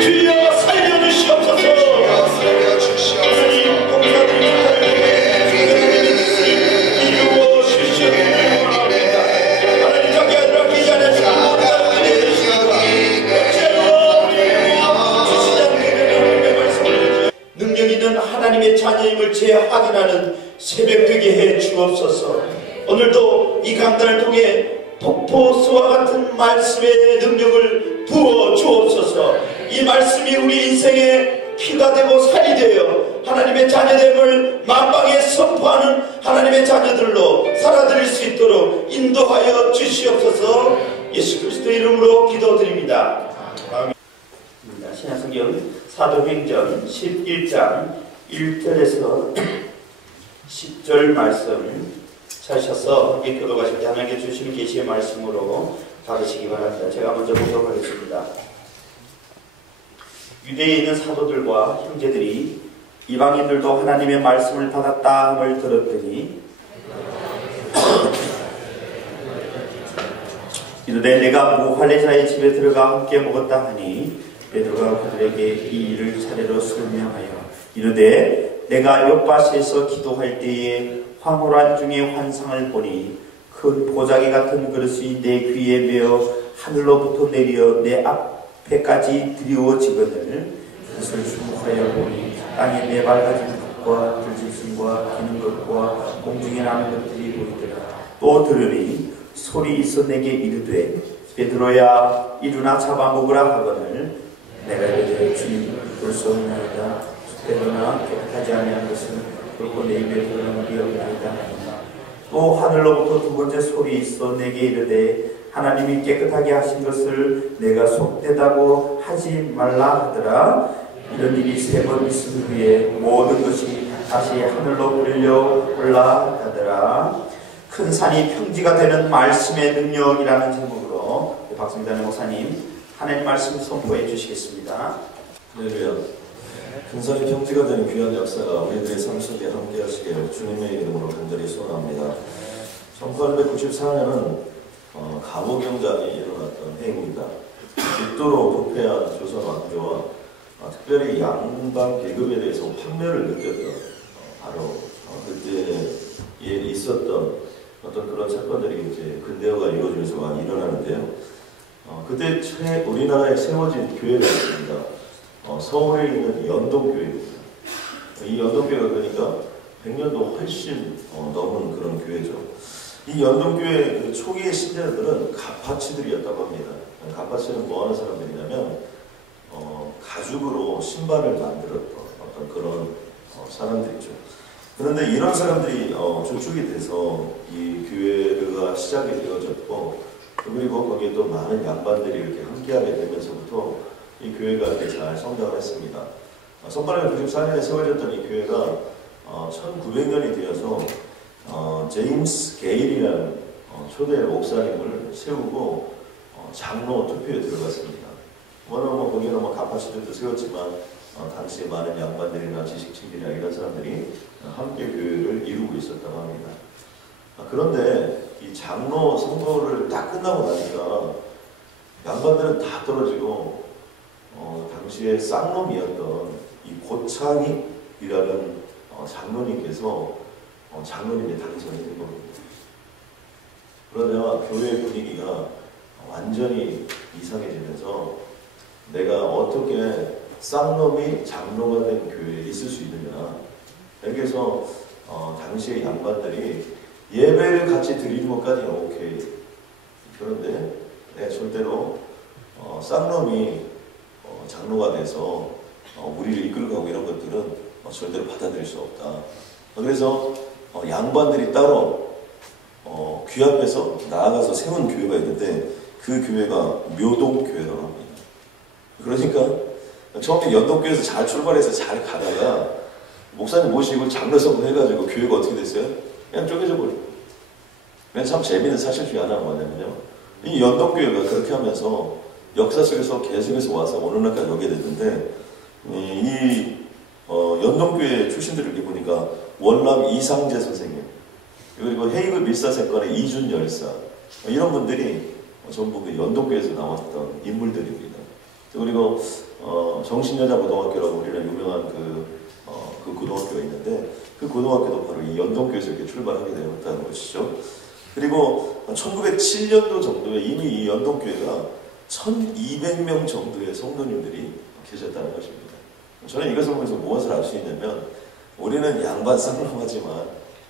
주여 살려주시옵소서. 하나님 봉사드립니다. 이루어 주시옵소서. 하나님 저기 아니라 기 자리에서 능력 있는 하나님의 자녀임을 재확인하는 새벽 되게 해 주옵소서. 오늘도 이 강단을 통해 폭포수와 같은 말씀의 능력을 부어 주옵소서. 이 말씀이 우리 인생의 피가 되고 살이 되어 하나님의 자녀됨을 만방에 선포하는 하나님의 자녀들로 살아드릴 수 있도록 인도하여 주시옵소서. 예수 그리스도 이름으로 기도드립니다. 아멘. 신약성경 사도행전 11장 1절에서 10절 말씀 찾으셔서 읽고 가실 때 하나님께 주신 계시의 말씀으로 받으시기 바랍니다. 제가 먼저 봉독하겠습니다. 유대에 있는 사도들과 형제들이 이방인들도 하나님의 말씀을 받았다 함을 들었더니 이르되 내가 무할례자의 집에 들어가 함께 먹었다 하니 베드로가 그들에게 이 일을 차례로 설명하여 이르되 내가 욥바시에서 기도할 때에 황홀한 중에 환상을 보니 큰 보자기 같은 그릇이 내 귀에 메어 하늘로부터 내려 내 앞에까지 드리워지거늘 그것을 주목하여 보니 땅에 네 발가진 것과 들짐승과 기는 것과 공중에 나는 것들이 보이더라. 또 들으니 소리 있어 내게 이르되 베드로야 일어나 잡아먹으라 하거늘 내가 이르되 주님 불쏘나이다. 베드로나 깨끗하지 아니한 것은 그렇고 내 입에 들어가는 게 없나이다. 또 하늘로부터 두 번째 소리 있어 내게 이르되 하나님이 깨끗하게 하신 것을 내가 속되다고 하지 말라 하더라. 이런 일이 세 번 있은 후에 모든 것이 다시 하늘로 끌려 올라가더라. 큰 산이 평지가 되는 말씀의 능력이라는 제목으로 박승단 목사님 하나님 말씀 선포해 주시겠습니다. 할렐루야. 큰 산이 평지가 되는 귀한 역사가 우리들의 삶 속에 함께 하시길 주님의 이름으로 간절히 소원합니다. 1894년은 갑오경장이 일어났던 해입니다. 극도로 부패한 조선 왕조와 특별히 양반 계급에 대해서 판멸을 느꼈던 바로 그때에 있었던 어떤 그런 사건들이 이제 근대화가 이루어지면서 많이 일어나는데요. 그때 우리나라에 세워진 교회가 있습니다. 서울에 있는 연동교회입니다. 이 연동교회가 그러니까 100년도 훨씬 넘은 그런 교회죠. 이 연동교회 그 초기의 신자들은 갑파치들이었다고 합니다. 갑파치는 뭐 하는 사람들이냐면 가죽으로 신발을 만들었던 어떤 그런 사람들이죠. 그런데 이런 사람들이 주축이 돼서 이 교회가 시작이 되어졌고 그리고 거기에 또 많은 양반들이 이렇게 함께하게 되면서부터 이 교회가 이렇게 잘 성장을 했습니다. 1894년에 세워졌던 이 교회가 1900년이 되어서 제임스 게일이라는 초대 목사님을 세우고 장로 투표에 들어갔습니다. 물론 거기는 갑파시들도 세웠지만 당시에 많은 양반들이나 지식층들이나 이런 사람들이 함께 교회를 이루고 있었다고 합니다. 그런데 이 장로 선거를 딱 끝나고 나니까 양반들은 다 떨어지고 당시에 쌍놈이었던 이 고창익이라는 장로님께서 장로님이 당선이 된 겁니다. 그러다가 교회 분위기가 완전히 이상해지면서 내가 어떻게 쌍놈이 장로가 된 교회에 있을 수 있느냐. 여기서 당시의 양반들이 예배를 같이 드리는 것까지는 오케이. 그런데 내가 절대로 쌍놈이 장로가 돼서 우리를 이끌어가고 이런 것들은 절대로 받아들일 수 없다. 그래서 양반들이 따로 귀 앞에서 나아가서 세운 교회가 있는데 그 교회가 묘동교회라고 합니다. 그러니까 처음에 연동교회에서 잘 출발해서 잘 가다가 목사님 모시고 장로 선거 해가지고 교회가 어떻게 됐어요? 그냥 쪼개져 버려요. 참 재미있는 사실 중에 하나가 뭐냐면요. 이 연동교회가 그렇게 하면서 역사 속에서 계속해서 와서 오늘날까지 오게 됐는데 이 연동교회 출신들을 이렇게 보니까 월남 이상재 선생님 그리고 헤이그 밀사 사건의 이준 열사 이런 분들이 전부 그 연동교회에서 나왔던 인물들입니다. 그리고 정신여자고등학교라고 우리나라 유명한 그 고등학교가 있는데 그 고등학교도 바로 이 연동교에서 이렇게 출발하게 되었다는 것이죠. 그리고 1907년도 정도에 이미 이 연동교회가 1200명 정도의 성도님들이 계셨다는 것입니다. 저는 이것을 보면서 무엇을 알 수 있냐면 우리는 양반 쌍놈하지만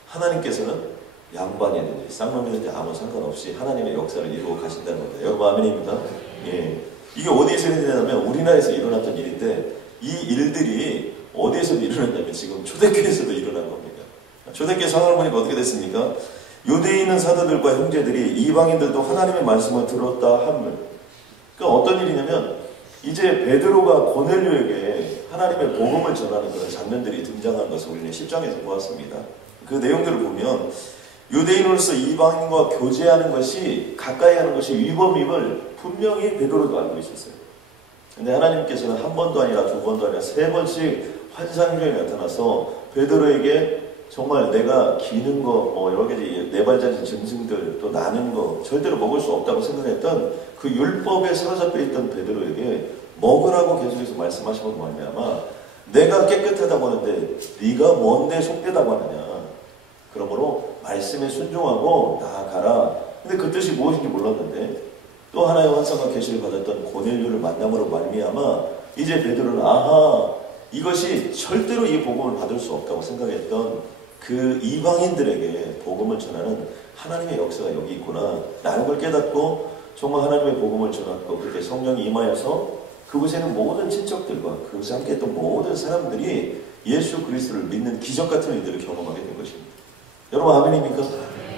하나님께서는 양반이든지 쌍놈이든지 아무 상관없이 하나님의 역사를 이루어 가신다는 겁니다. 여러분 아멘입니까? 예. 이게 어디에서 일어나냐면 우리나라에서 일어났던 일인데 이 일들이 어디에서 일어났냐면 지금 초대교회에서도 일어난 겁니다. 초대교회 상황을 보니까 어떻게 됐습니까? 유대에 있는 사도들과 형제들이 이방인들도 하나님의 말씀을 들었다 함을. 그러니까 어떤 일이냐면 이제 베드로가 고넬료에게 하나님의 복음을 전하는 그런 장면들이 등장한 것을 우리는 10장에서 보았습니다. 그 내용들을 보면 유대인으로서 이방인과 교제하는 것이 가까이 하는 것이 위법임을 분명히 베드로도 알고 있었어요. 근데 하나님께서는 한 번도 아니라 두 번도 아니라 세 번씩 환상 중에 나타나서 베드로에게 정말 내가 기는 거, 여러 가지 네발자진 짐승들, 또 나는 거 절대로 먹을 수 없다고 생각했던 그 율법에 사로잡혀 있던 베드로에게 먹으라고 계속해서 말씀하시고 말미암아 내가 깨끗하다고 하는데 네가 뭔데 속되다고 하느냐. 그러므로 말씀에 순종하고 나아가라. 근데 그 뜻이 무엇인지 몰랐는데 또 하나의 환상과 계시를 받았던 고넬료를 만남으로 말미암아 이제 베드로는 아하 이것이 절대로 이 복음을 받을 수 없다고 생각했던 그 이방인들에게 복음을 전하는 하나님의 역사가 여기 있구나 라는 걸 깨닫고 정말 하나님의 복음을 전하고 그때 성령이 임하여서 그곳에는 모든 친척들과 그곳에 함께했던 모든 사람들이 예수 그리스도를 믿는 기적 같은 일들을 경험하게 된 것입니다. 여러분 아멘입니까?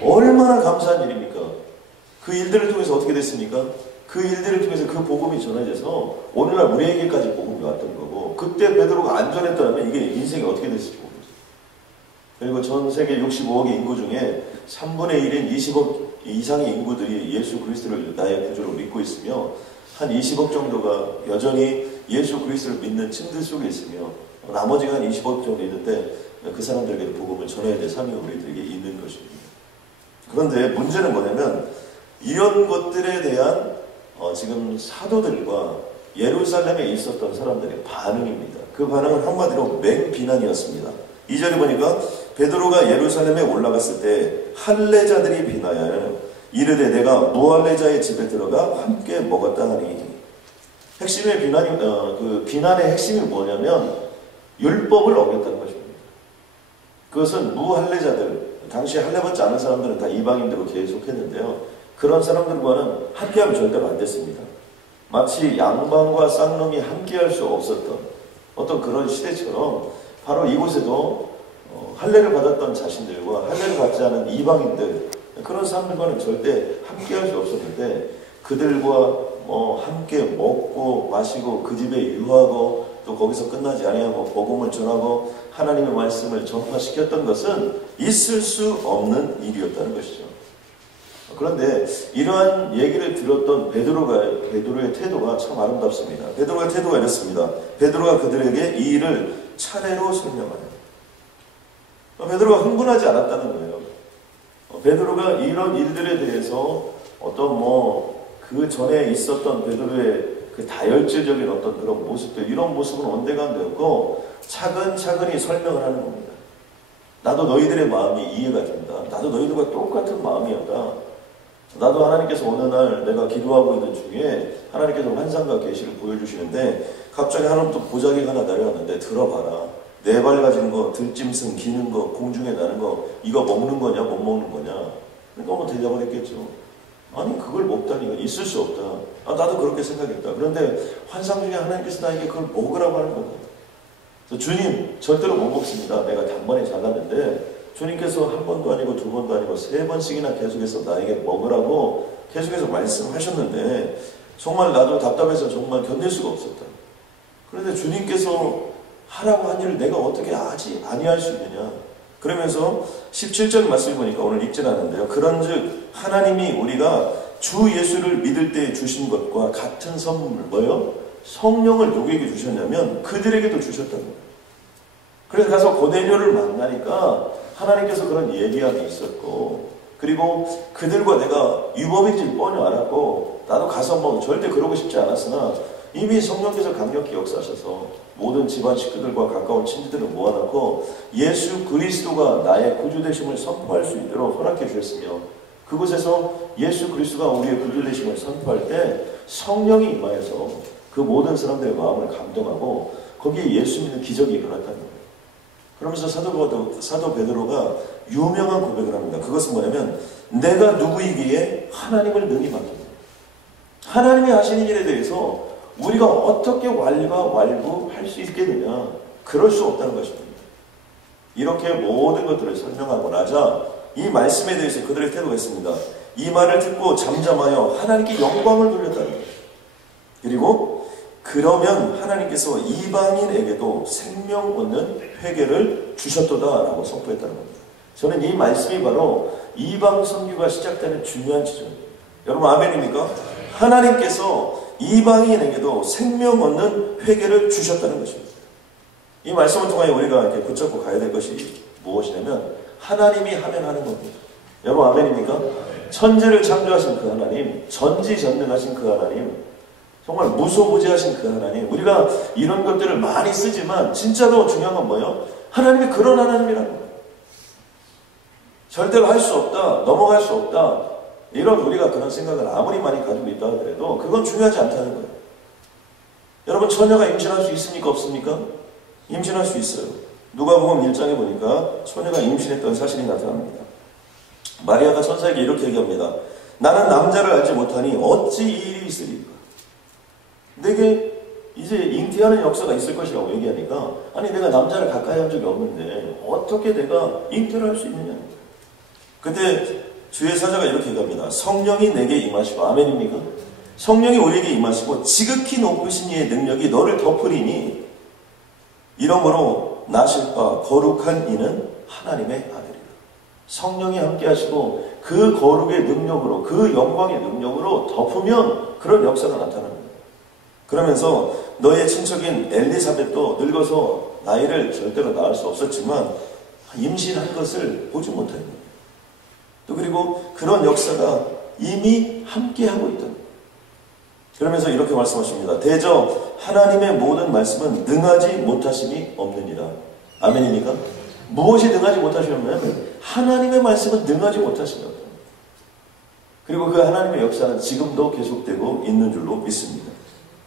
얼마나 감사한 일입니까? 그 일들을 통해서 어떻게 됐습니까? 그 일들을 통해서 그 복음이 전해져서 오늘날 우리에게까지 복음이 왔던 거고 그때 베드로가 안전했더라면 이게 인생이 어떻게 됐을지 모르겠어요. 그리고 전 세계 65억의 인구 중에 3분의 1인 20억 이상의 인구들이 예수 그리스도를 나의 구주로 믿고 있으며 한 20억 정도가 여전히 예수 그리스도를 믿는 층들 속에 있으며 나머지가 한 20억 정도 있는데 그 사람들에게 복음을 전해야 될 삶이 우리들에게 있는 것입니다. 그런데 문제는 뭐냐면 이런 것들에 대한 지금 사도들과 예루살렘에 있었던 사람들의 반응입니다. 그 반응은 한마디로 맹비난이었습니다. 2절에 보니까 베드로가 예루살렘에 올라갔을 때 할례자들이 비나여 이르되 내가 무할례자의 집에 들어가 함께 먹었다 하니 핵심의 그 비난의 핵심이 뭐냐면 율법을 어겼다는 것입니다. 그것은 무할례자들, 당시 할례받지 않은 사람들은 다 이방인들로 계속했는데요. 그런 사람들과는 함께하면 절대로 안 됐습니다. 마치 양반과 쌍놈이 함께할 수 없었던 어떤 그런 시대처럼 바로 이곳에도 할례를 받았던 자신들과 할례를 받지 않은 이방인들 그런 사람들과는 절대 함께할 수 없었는데 그들과 함께 먹고 마시고 그 집에 유하고 또 거기서 끝나지 아니하고 복음을 전하고 하나님의 말씀을 전파시켰던 것은 있을 수 없는 일이었다는 것이죠. 그런데 이러한 얘기를 들었던 베드로의 태도가 참 아름답습니다. 베드로의 태도가 이렇습니다. 베드로가 그들에게 이 일을 차례로 설명하여 베드로가 흥분하지 않았다는 거예요. 베드로가 이런 일들에 대해서 어떤 그 전에 있었던 베드로의 그 다혈질적인 어떤 그런 모습들 이런 모습은 온데간 되었고 차근차근히 설명을 하는 겁니다. 나도 너희들의 마음이 이해가 된다. 나도 너희들과 똑같은 마음이었다. 나도 하나님께서 어느 날 내가 기도하고 있는 중에 하나님께서 환상과 계시를 보여주시는데 갑자기 하나님부터 보자기가 하나 내려왔는데 들어봐라. 네 발 가진 거, 들짐승, 기는 거, 공중에 나는 거 이거 먹는 거냐 못 먹는 거냐 그러니까 대답을 했겠죠. 아니 그걸 먹다니 이건 있을 수 없다. 나도 그렇게 생각했다. 그런데 환상 중에 하나님께서 나에게 그걸 먹으라고 하는 거다. 그래서 주님 절대로 못 먹습니다. 내가 단번에 잘랐는데 주님께서 한 번도 아니고 두 번도 아니고 세 번씩이나 계속해서 나에게 먹으라고 계속해서 말씀하셨는데 정말 나도 답답해서 정말 견딜 수가 없었다. 그런데 주님께서 하라고 한 일을 내가 어떻게 아니할 수 있느냐. 그러면서 17절 말씀을 보니까 오늘 읽진 않는데요. 그런즉 하나님이 우리가 주 예수를 믿을 때 주신 것과 같은 선물 뭐예요? 성령을 누구에게 주셨냐면 그들에게도 주셨다는 거예요. 그래서 가서 고넬료를 만나니까 하나님께서 그런 예비함이 있었고 그리고 그들과 내가 유법인지 뻔히 알았고 나도 가서 절대 그러고 싶지 않았으나 이미 성령께서 강력히 역사하셔서 모든 집안 식구들과 가까운 친지들을 모아놓고 예수 그리스도가 나의 구주 되심을 선포할 수 있도록 허락해 주셨으며, 그곳에서 예수 그리스도가 우리의 구주 되심을 선포할 때 성령이 임하여서 그 모든 사람들의 마음을 감동하고 거기에 예수 믿는 기적이 일어났다는 거예요. 그러면서 사도 베드로가 유명한 고백을 합니다. 그것은 뭐냐면, 내가 누구이기에 하나님을 능히 맡깁니다. 하나님이 하시는 일에 대해서 우리가 어떻게 왈가왈부할 수 있겠느냐? 그럴 수 없다는 것입니다. 이렇게 모든 것들을 설명하고 나자 이 말씀에 대해서 그들의 태도가 있습니다. 이 말을 듣고 잠잠하여 하나님께 영광을 돌렸다는 거예요. 그리고 그러면 하나님께서 이방인에게도 생명 얻는 회개를 주셨도다라고 선포했다는 겁니다. 저는 이 말씀이 바로 이방 선교가 시작되는 중요한 지점입니다. 여러분 아멘입니까? 하나님께서 이방인에게도 생명 얻는 회개를 주셨다는 것입니다. 이 말씀을 통하여 우리가 이렇게 붙잡고 가야 될 것이 무엇이냐면, 하나님이 하면 하는 겁니다. 여러분 아멘입니까? 천지를 창조하신 그 하나님, 전지전능하신 그 하나님, 정말 무소부재하신 그 하나님, 우리가 이런 것들을 많이 쓰지만 진짜로 중요한 건 뭐예요? 하나님이 그런 하나님이라는 거예요. 절대로 할 수 없다, 넘어갈 수 없다, 이런 우리가 그런 생각을 아무리 많이 가지고 있다 하더라도 그건 중요하지 않다는 거예요. 여러분, 처녀가 임신할 수 있습니까? 없습니까? 임신할 수 있어요. 누가복음 1장에 보니까 처녀가 임신했던 사실이 나타납니다. 마리아가 천사에게 이렇게 얘기합니다. 나는 남자를 알지 못하니 어찌 이 일이 있으리까? 내게 이제 잉태하는 역사가 있을 것이라고 얘기하니까, 아니 내가 남자를 가까이 한 적이 없는데 어떻게 내가 잉태를 할 수 있느냐. 근데 주의 사자가 이렇게 얘기합니다. 성령이 내게 임하시고, 아멘입니까? 성령이 우리에게 임하시고 지극히 높으신 이의 능력이 너를 덮으리니 이러므로 나실 바 거룩한 이는 하나님의 아들이라. 성령이 함께 하시고 그 거룩의 능력으로, 그 영광의 능력으로 덮으면 그런 역사가 나타납니다. 그러면서 너의 친척인 엘리사벳도 늙어서 나이를 절대로 낳을 수 없었지만 임신한 것을 보지 못합니다. 또 그리고 그런 역사가 이미 함께하고 있다. 그러면서 이렇게 말씀하십니다. 대저 하나님의 모든 말씀은 능하지 못하심이 없느니라. 아멘입니까? 무엇이 능하지 못하시냐면 하나님의 말씀은 능하지 못하심이 없다. 그리고 그 하나님의 역사는 지금도 계속되고 있는 줄로 믿습니다.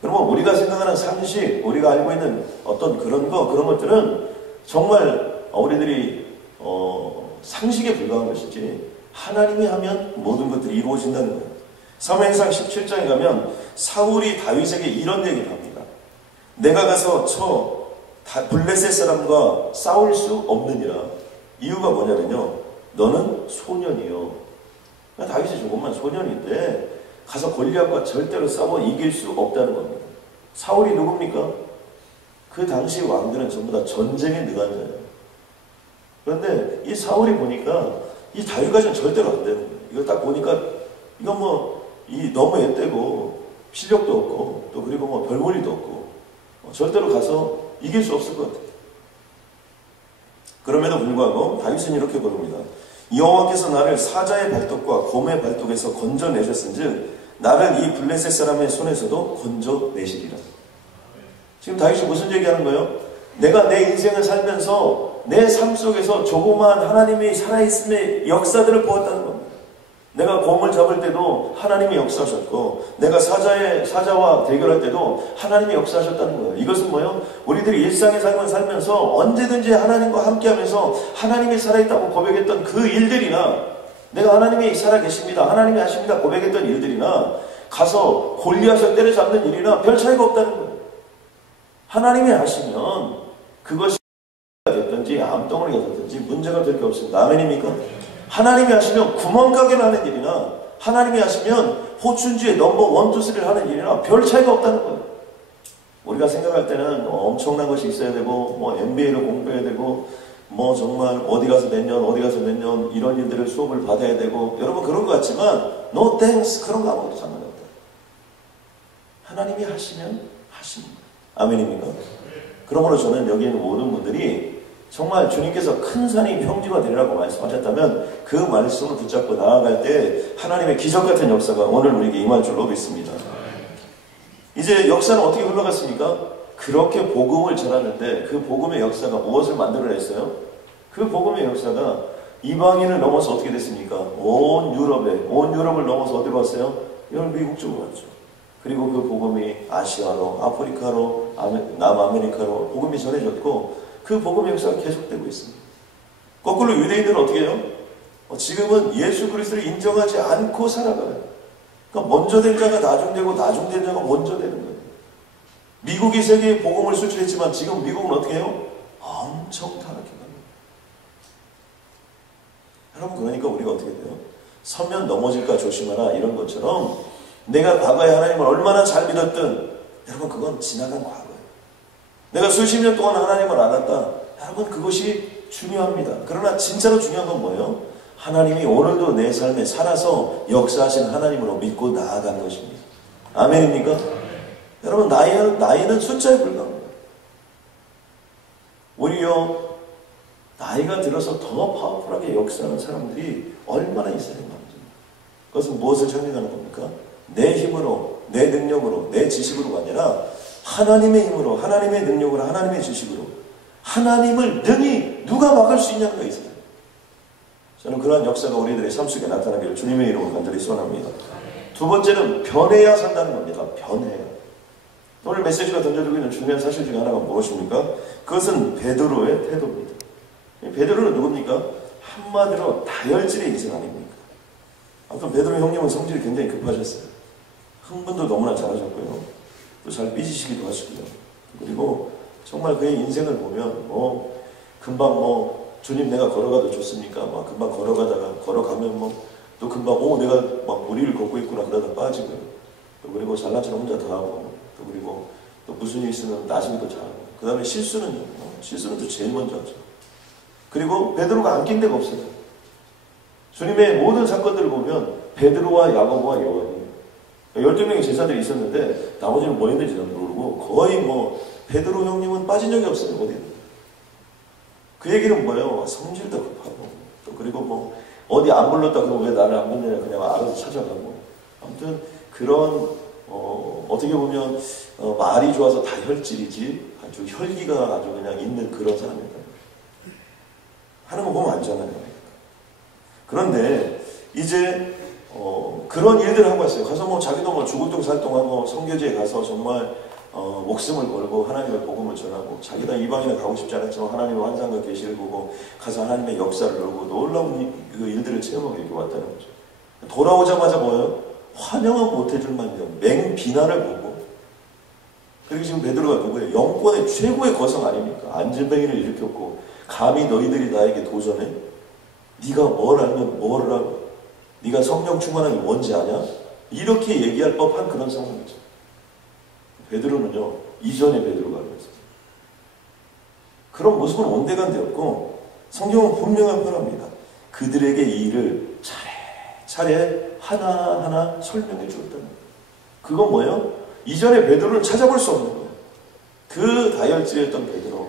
그러면 우리가 생각하는 상식, 우리가 알고 있는 어떤 그런 것들은 정말 우리들이 상식에 불과한 것이지, 하나님이 하면 모든 것들이 이루어진다는 거예요. 사무엘상 17장에 가면 사울이 다윗에게 이런 얘기를 합니다. 내가 가서 저 블레셋 사람과 싸울 수 없느니라. 이유가 뭐냐면요, 너는 소년이요. 다윗이 조금만 소년인데 가서 골리앗과 절대로 싸워 이길 수 없다는 겁니다. 사울이 누굽니까? 그 당시 왕들은 전부 다 전쟁에 능한 자예요. 그런데 이 사울이 보니까 이 다윗까지는 절대로 안 되는 거예요. 이거 딱 보니까 이건 너무 앳되고 실력도 없고 또 그리고 별 볼일도 없고 절대로 가서 이길 수 없을 것 같아요. 그럼에도 불구하고 다윗은 이렇게 부릅니다. 여호와께서 나를 사자의 발톱과 곰의 발톱에서 건져내셨은즉 나를 이 블레셋 사람의 손에서도 건져내시리라. 지금 다윗이 무슨 얘기하는 거예요? 내가 내 인생을 살면서 내 삶 속에서 조그마한 하나님이 살아있음의 역사들을 보았다는 겁니다. 내가 곰을 잡을 때도 하나님이 역사하셨고, 내가 사자와 대결할 때도 하나님이 역사하셨다는 거예요. 이것은 뭐예요? 우리들이 일상의 삶을 살면서 언제든지 하나님과 함께하면서 하나님이 살아있다고 고백했던 그 일들이나, 내가 하나님이 살아계십니다, 하나님이 하십니다 고백했던 일들이나, 가서 골리앗을 때려잡는 일이나 별 차이가 없다는 거예요. 하나님이 하시면 그것이 됐든지 암덩어리가 됐든지 문제가 될 게 없습니다. 아멘입니까? 하나님이 하시면 구멍가게를 하는 일이나, 하나님이 하시면 포춘주의 넘버 1, 2, 3를 하는 일이나 별 차이가 없다는 거예요. 우리가 생각할 때는 엄청난 것이 있어야 되고, MBA를 공부해야 되고, 정말 어디 가서 몇 년 이런 일들을 수업을 받아야 되고, 여러분 그런 것 같지만 no thanks, 그런 거 아무것도 상관없다. 하나님이 하시면 하십니다. 아멘입니까? 그러므로 저는 여기 있는 모든 분들이 정말 주님께서 큰 산이 평지가 되리라고 말씀하셨다면 그 말씀을 붙잡고 나아갈 때 하나님의 기적 같은 역사가 오늘 우리에게 임할 줄로 믿습니다. 이제 역사는 어떻게 흘러갔습니까? 그렇게 복음을 전하는데 그 복음의 역사가 무엇을 만들어냈어요? 그 복음의 역사가 이방인을 넘어서 어떻게 됐습니까? 온 유럽을 넘어서 어디로 왔어요? 여러분 미국 쪽으로 왔죠. 그리고 그 복음이 아시아로, 아프리카로, 남아메리카로 복음이 전해졌고 그 복음의 역사가 계속되고 있습니다. 거꾸로 유대인들은 어떻게 해요? 지금은 예수 그리스도를 인정하지 않고 살아가요. 그러니까 먼저 된 자가 나중되고 나중된 자가 먼저 되는 거예요. 미국이 세계에 복음을 수출했지만 지금 미국은 어떻게 해요? 엄청 타락해갑니다. 여러분 그러니까 우리가 어떻게 돼요? 서면 넘어질까 조심하라 이런 것처럼 내가 과거에 하나님을 얼마나 잘 믿었든 여러분 그건 지나간 과거예요. 내가 수십 년 동안 하나님을 알았다. 여러분 그것이 중요합니다. 그러나 진짜로 중요한 건 뭐예요? 하나님이 오늘도 내 삶에 살아서 역사하신 하나님으로 믿고 나아간 것입니다. 아멘입니까? 여러분 나이는 숫자에 불과합니다. 오히려 나이가 들어서 더 파워풀하게 역사하는 사람들이 얼마나 있어야 되는가. 그것은 무엇을 상징하는 겁니까? 내 힘으로, 내 능력으로, 내 지식으로가 아니라 하나님의 힘으로, 하나님의 능력으로, 하나님의 지식으로 하나님을 능히 누가 막을 수 있냐는 거 있어요. 저는 그러한 역사가 우리들의 삶 속에 나타나기를 주님의 이름으로 간절히 소원합니다. 두 번째는 변해야 산다는 겁니다. 변해야. 오늘 메시지가 던져주고 있는 중요한 사실 중에 하나가 무엇입니까? 그것은 베드로의 태도입니다. 베드로는 누굽니까? 한마디로 다혈질의 인생 아닙니까? 아무튼 베드로 형님은 성질이 굉장히 급하셨어요. 흥분도 너무나 잘하셨고요. 또 잘 삐지시기도 하시고요. 그리고 정말 그의 인생을 보면 금방 주님 내가 걸어가도 좋습니까? 금방 걸어가면 또 금방 내가 막 무리를 걷고 있구나 그러다 빠지고요. 또 그리고 잘난 척 혼자 더 하고 또 그리고 또 무슨 일 있으면 나중에도 잘하고 그 다음에 실수는 또 제일 먼저 하죠. 그리고 베드로가 안 낀 데가 없어요. 주님의 모든 사건들을 보면 베드로와 야고보와 요한이 12명의 제자들이 있었는데 나머지는 뭐 했는지 모르고 거의 베드로 형님은 빠진 적이 없어요. 어디. 그 얘기는 뭐예요? 성질도 급하고 또 그리고 어디 안 불렀다 그러면 왜 나를 안 불렀냐 그냥 알아서 찾아가고 아무튼 그런 어떻게 보면 말이 좋아서 다혈질이지 아주 혈기가 아주 그냥 있는 그런 사람입니다. 하는 거 보면 알잖아요. 그런데 이제 그런 일들을 하고 있어요. 가서 자기도 죽을 둥 살 둥하고 성교지에 가서 정말 목숨을 걸고 하나님의 복음을 전하고 자기도 이방인에 가고 싶지 않았지만 하나님의 환상과 계시를 보고 가서 하나님의 역사를 보고 놀라운 그 일들을 체험하고 이렇게 왔다는 거죠. 돌아오자마자 뭐예요? 환영은 못해줄 만요 맹비난을 보고 그리고 지금 베드로가 누구예요? 영권의 최고의 거성 아닙니까? 안진뱅이를 일으켰고 감히 너희들이 나에게 도전해? 네가 뭘 알면 뭘 하고 네가 성령 충만한 게 뭔지 아냐? 이렇게 얘기할 법한 그런 상황이죠. 베드로는요. 이전의 베드로가 아니었어요. 그런 모습은 온데간데없고 성경은 분명한 표현합니다. 그들에게 이 일을 차례 하나하나 설명해 주었다는 거예요. 그건 뭐예요? 이전의 베드로를 찾아볼 수 없는 거예요. 그 다혈질이었던 베드로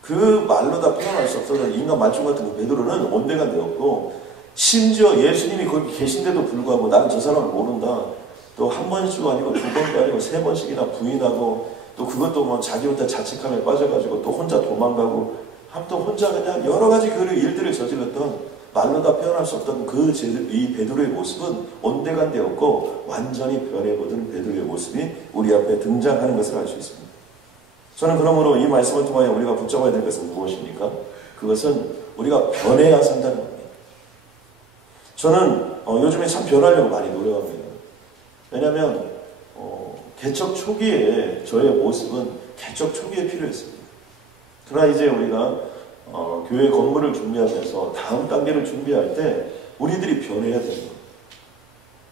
그 말로 다 표현할 수 없어서 인간 말종 같은 그 베드로는 온데간데없고 심지어 예수님이 거기 계신데도 불구하고 나는 저 사람을 모른다. 또 한 번씩 아니고 두 번도 아니고 세 번씩이나 부인하고 또 그것도 자기 혼자 자책감에 빠져가지고 또 혼자 도망가고 또 혼자 그냥 여러 가지 그 일들을 저질렀던 말로 다 표현할 수 없던 이 베드로의 모습은 온데간데없고 완전히 변해버린 베드로의 모습이 우리 앞에 등장하는 것을 알 수 있습니다. 저는 그러므로 이 말씀을 통하여 우리가 붙잡아야 될 것은 무엇입니까? 그것은 우리가 변해야 산다는 겁니다. 저는 요즘에 참 변하려고 많이 노력합니다. 왜냐하면 개척 초기에 저의 모습은 개척 초기에 필요했습니다. 그러나 이제 우리가 교회 건물을 준비하면서 다음 단계를 준비할 때 우리들이 변해야 됩니다.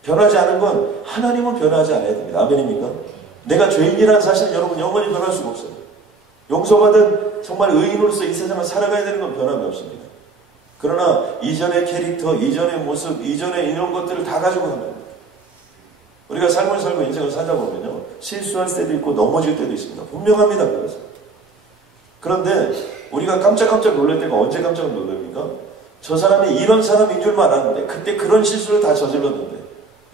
변하지 않은 건 하나님은 변하지 않아야 됩니다. 아멘입니까? 내가 죄인이라는 사실은 여러분 영원히 변할 수가 없어요. 용서받은 정말 의인으로서 이 세상을 살아가야 되는 건 변함이 없습니다. 그러나 이전의 캐릭터, 이전의 모습, 이전의 이런 것들을 다 가지고 갑니다. 우리가 삶을 살고 인생을 살다 보면요. 실수할 때도 있고 넘어질 때도 있습니다. 분명합니다. 그래서. 그런데 우리가 깜짝깜짝 놀랄 때가 언제 깜짝 놀랍니까? 저 사람이 이런 사람인 줄만 알았는데 그때 그런 실수를 다 저질렀는데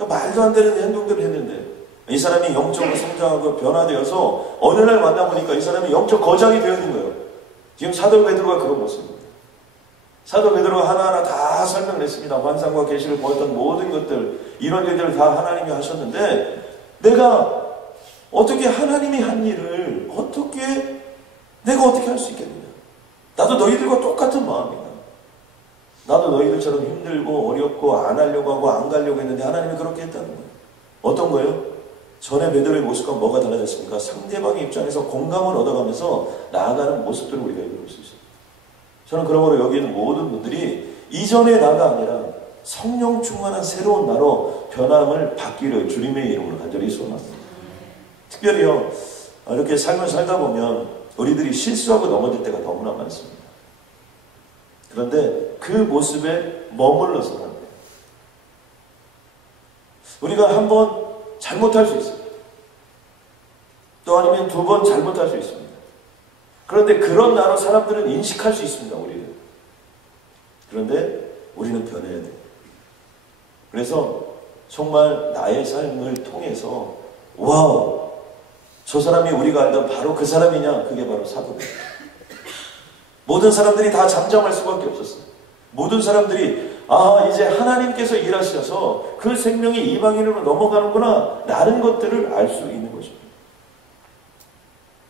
말도 안 되는 행동들을 했는데 이 사람이 영적으로 성장하고 변화되어서 어느 날 만나보니까 이 사람이 영적 거장이 되어 있는 거예요. 지금 사도 베드로가 그런 모습입니다. 사도 베드로가 하나하나 다 설명을 했습니다. 환상과 계시를 보였던 모든 것들, 이런 일들을 다 하나님이 하셨는데, 내가 어떻게 하나님이 한 일을 내가 어떻게 할 수 있겠느냐. 나도 너희들과 똑같은 마음이다. 나도 너희들처럼 힘들고 어렵고 안 하려고 하고 안 가려고 했는데 하나님이 그렇게 했다는 거예요. 어떤 거예요? 전에 베드로의 모습과 뭐가 달라졌습니까? 상대방의 입장에서 공감을 얻어가면서 나아가는 모습들을 우리가 읽을 수 있어요. 저는 그러므로 여기 있는 모든 분들이 이전의 나가 아니라 성령 충만한 새로운 나로 변함을 받기를 주님의 이름으로 간절히 소원합니다. 특별히요, 이렇게 삶을 살다 보면 우리들이 실수하고 넘어질 때가 너무나 많습니다. 그런데 그 모습에 머물러서는 안 돼요. 우리가 한 번 잘못할 수 있어요. 또 아니면 두 번 잘못할 수 있습니다. 그런데 그런 나로 사람들은 인식할 수 있습니다. 우리는. 그런데 우리는 변해야 돼요. 그래서 정말 나의 삶을 통해서 와우, 저 사람이 우리가 알던 바로 그 사람이냐? 그게 바로 사도입니다. 모든 사람들이 다 잠잠할 수밖에 없었어요. 모든 사람들이 이제 하나님께서 일하셔서 그 생명이 이방인으로 넘어가는구나 라는 것들을 알 수 있는 것입니다.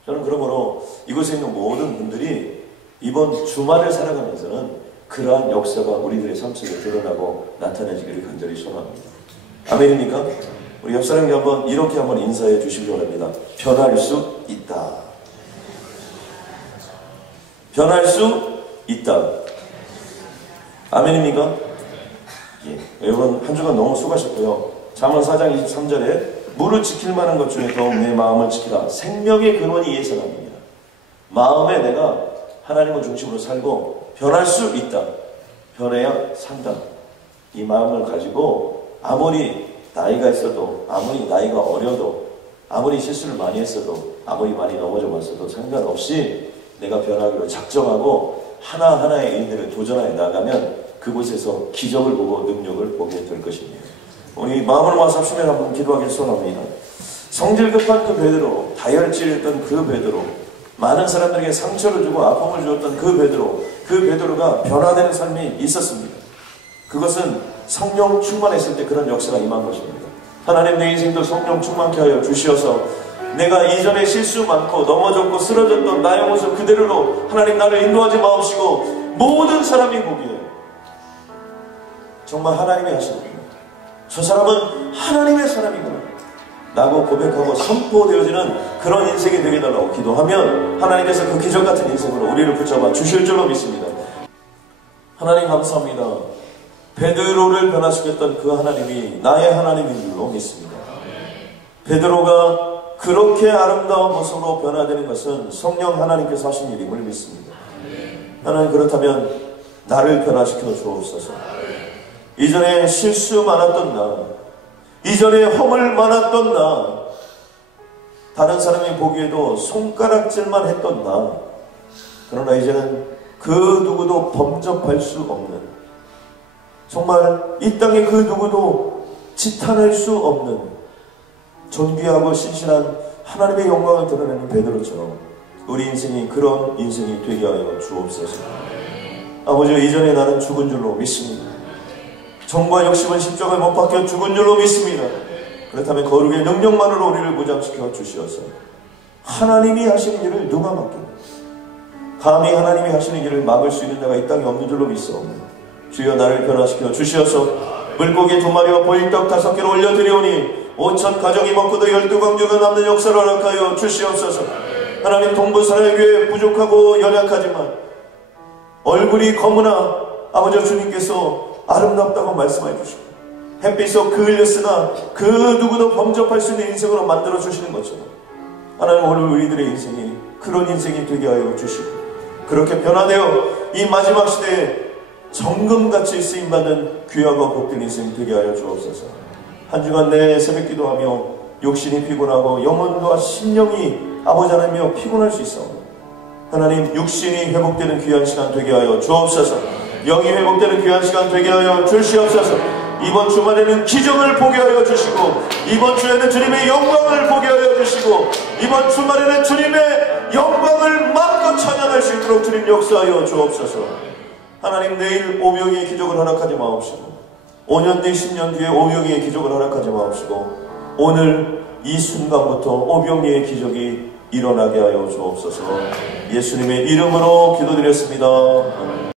저는 그러므로 이곳에 있는 모든 분들이 이번 주말을 살아가면서는 그러한 역사가 우리들의 삶 속에 드러나고 나타내지기를 간절히 소망합니다. 아멘입니까? 우리 옆 사람에게 이렇게 한번 인사해 주시기 바랍니다. 변할 수 있다. 변할 수 있다. 아멘입니까? 예. 여러분 한 주간 너무 수고하셨고요. 잠언 4장 23절에 무릇 지킬 만한 것 중에 더욱 내 마음을 지키라. 생명의 근원이 이에서 납니다. 마음에 내가 하나님을 중심으로 살고 변할 수 있다. 변해야 산다. 이 마음을 가지고 아무리 나이가 있어도, 아무리 나이가 어려도, 아무리 실수를 많이 했어도, 아무리 많이 넘어져 봤어도 상관없이 내가 변하기로 작정하고 하나하나의 일들을 도전하여 나가면 그곳에서 기적을 보고 능력을 보게 될 것입니다. 우리 마음을 모아서 합심해 한번 기도하길 소원합니다. 성질 급한 그 베드로, 다혈질했던 그 베드로, 많은 사람들에게 상처를 주고 아픔을 주었던 그 베드로가 변화되는 삶이 있었습니다. 그것은 성령 충만했을 때 그런 역사가 임한 것입니다. 하나님, 내 인생도 성령 충만케 하여 주시어서 내가 이전에 실수 많고 넘어졌고 쓰러졌던 나의 모습 그대로로 하나님 나를 인도하지 마옵시고 모든 사람이 보기에 정말 하나님이 하시는 겁니다. 저 사람은 하나님의 사람이구나 라고 고백하고 선포되어지는 그런 인생이 되게 달라고 기도하면 하나님께서 그 기적 같은 인생으로 우리를 붙잡아 주실 줄로 믿습니다. 하나님 감사합니다. 베드로를 변화시켰던 그 하나님이 나의 하나님인 줄로 믿습니다. 베드로가 그렇게 아름다운 모습으로 변화되는 것은 성령 하나님께서 하신 일임을 믿습니다. 하나님, 그렇다면 나를 변화시켜 주옵소서. 이전에 실수 많았던 나, 이전에 허물 많았던 나, 다른 사람이 보기에도 손가락질만 했던 나, 그러나 이제는 그 누구도 범접할 수 없는, 정말 이 땅에 그 누구도 지탄할 수 없는 존귀하고 신실한 하나님의 영광을 드러내는 베드로처럼 우리 인생이 그런 인생이 되게 하여 주옵소서. 아버지, 이전에 나는 죽은 줄로 믿습니다. 정과 욕심은 십자가에 못 박혀 죽은 줄로 믿습니다. 그렇다면 거룩의 능력만으로 우리를 무장시켜 주시어서 하나님이 하시는 일을 누가 맡겠나? 감히 하나님이 하시는 일을 막을 수 있는 자가 이 땅에 없는 줄로 믿사옵니다. 주여, 나를 변화시켜 주시어서 물고기 2마리와 보일떡 5개를 올려드리오니 5천 가정이 먹고도 12광주가 남는 역사를 허락하여 주시옵소서. 하나님, 동부사역교회 부족하고 연약하지만 얼굴이 검으나 아버지 주님께서 아름답다고 말씀해 주시고 햇빛 속 그을렸으나 그 누구도 범접할 수 있는 인생으로 만들어 주시는 것처럼 하나님, 오늘 우리들의 인생이 그런 인생이 되게 하여 주시고 그렇게 변화되어 이 마지막 시대에 정금같이 쓰임받는 귀하고 복된 인생 되게 하여 주옵소서. 한 주간 내 새벽 기도하며 욕심이 피곤하고 영혼과 심령이 아버지 하나님이여 피곤할 수 있어. 하나님, 육신이 회복되는 귀한 시간 되게 하여 주옵소서. 영이 회복되는 귀한 시간 되게 하여 주시옵소서. 이번 주말에는 기적을 보게 하여 주시고, 이번 주에는 주님의 영광을 보게 하여 주시고, 이번 주말에는 주님의 영광을 마음껏 찬양할 수 있도록 주님 역사하여 주옵소서. 하나님, 내일 오병이의 기적을 허락하지 마옵시고, 5년 뒤 10년 뒤에 오병이의 기적을 허락하지 마옵시고, 오늘 이 순간부터 오병이의 기적이 일어나게 하여 주옵소서. 예수님의 이름으로 기도드렸습니다.